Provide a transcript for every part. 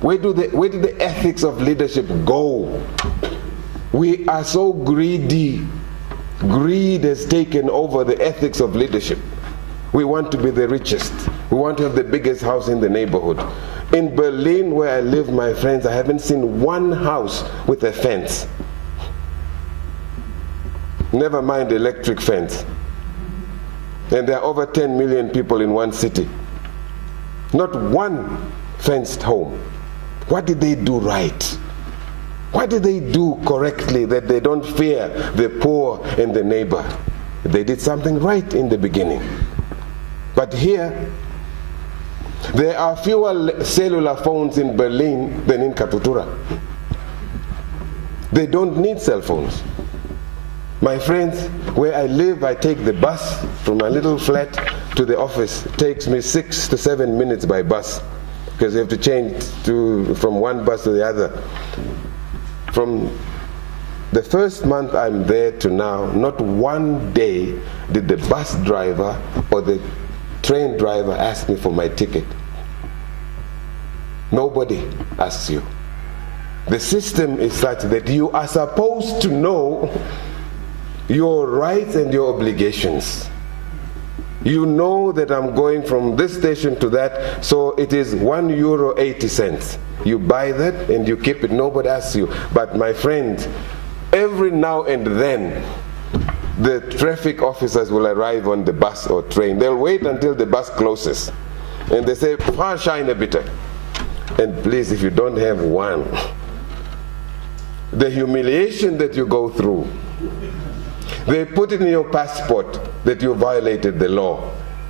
Where did the ethics of leadership go? We are so greedy. Greed has taken over the ethics of leadership. We want to be the richest. We want to have the biggest house in the neighborhood. In Berlin, where I live, my friends, I haven't seen one house with a fence. Never mind electric fence. And there are over 10 million people in one city. Not one fenced home. What did they do right? What did they do correctly that they don't fear the poor and the neighbor? They did something right in the beginning. But here, there are fewer cellular phones in Berlin than in Katutura. They don't need cell phones. My friends, where I live, I take the bus from my little flat to the office. It takes me 6 to 7 minutes by bus, because you have to change from one bus to the other. From the first month I'm there to now, not one day did the bus driver or the train driver ask me for my ticket. Nobody asks you. The system is such that you are supposed to know your rights and your obligations. You know that I'm going from this station to that, so it is €1.80. You buy that and you keep it, nobody asks you. But my friend, every now and then, the traffic officers will arrive on the bus or train. They'll wait until the bus closes. And they say, "Far shine a bit." And please, if you don't have one, the humiliation that you go through, they put it in your passport that you violated the law.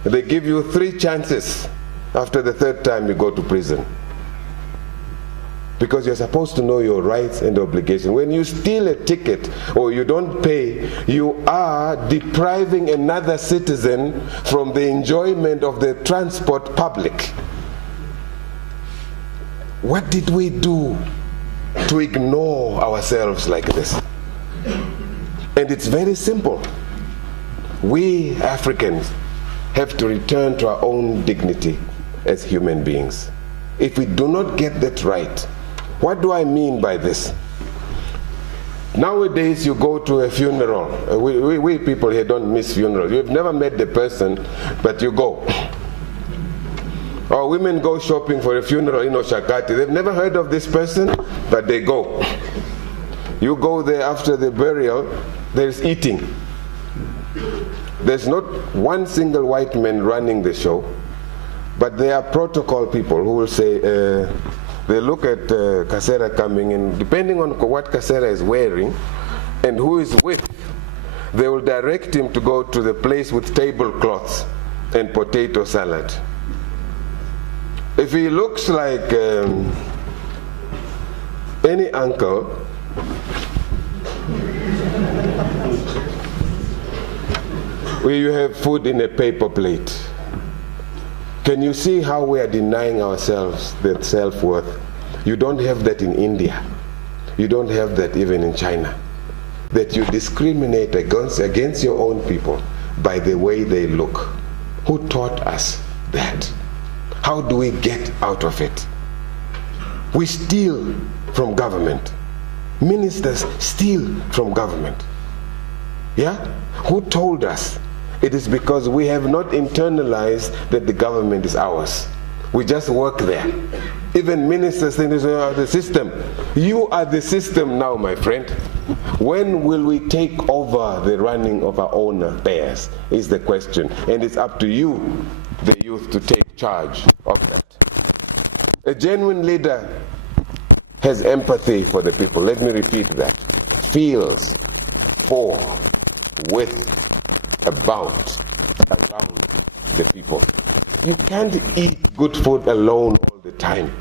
They give you 3 chances. After the 3rd time, you go to prison. Because you're supposed to know your rights and obligations. When you steal a ticket or you don't pay, you are depriving another citizen from the enjoyment of the transport public. What did we do to ignore ourselves like this? And it's very simple. We Africans have to return to our own dignity as human beings. If we do not get that right, what do I mean by this? Nowadays you go to a funeral. We people here don't miss funerals. You've never met the person, but you go. Or women go shopping for a funeral in Oshakati. They've never heard of this person, but they go. You go there after the burial, there's eating. There's not one single white man running the show, but there are protocol people who will say, they look at Kasera coming in, depending on what Kasera is wearing and who is with, they will direct him to go to the place with tablecloths and potato salad. If he looks like any uncle, where you have food in a paper plate. Can you see how we are denying ourselves that self-worth? You don't have that in India. You don't have that even in China. That you discriminate against your own people by the way they look. Who taught us that? How do we get out of it? We steal from government. Ministers steal from government. Yeah? Who told us? It is because we have not internalized that the government is ours. We just work there. Even ministers think they are the system. You are the system now, my friend. When will we take over the running of our own affairs is the question. And it's up to you, the youth, to take charge of that. A genuine leader has empathy for the people. Let me repeat that. Feels for, with, about, around the people. You can't eat good food alone all the time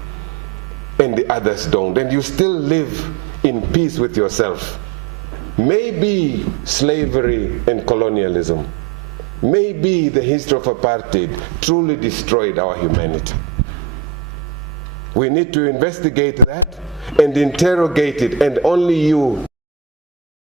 and the others don't, and you still live in peace with yourself. Maybe slavery and colonialism, maybe the history of apartheid truly destroyed our humanity. We need to investigate that and interrogate it, and only you,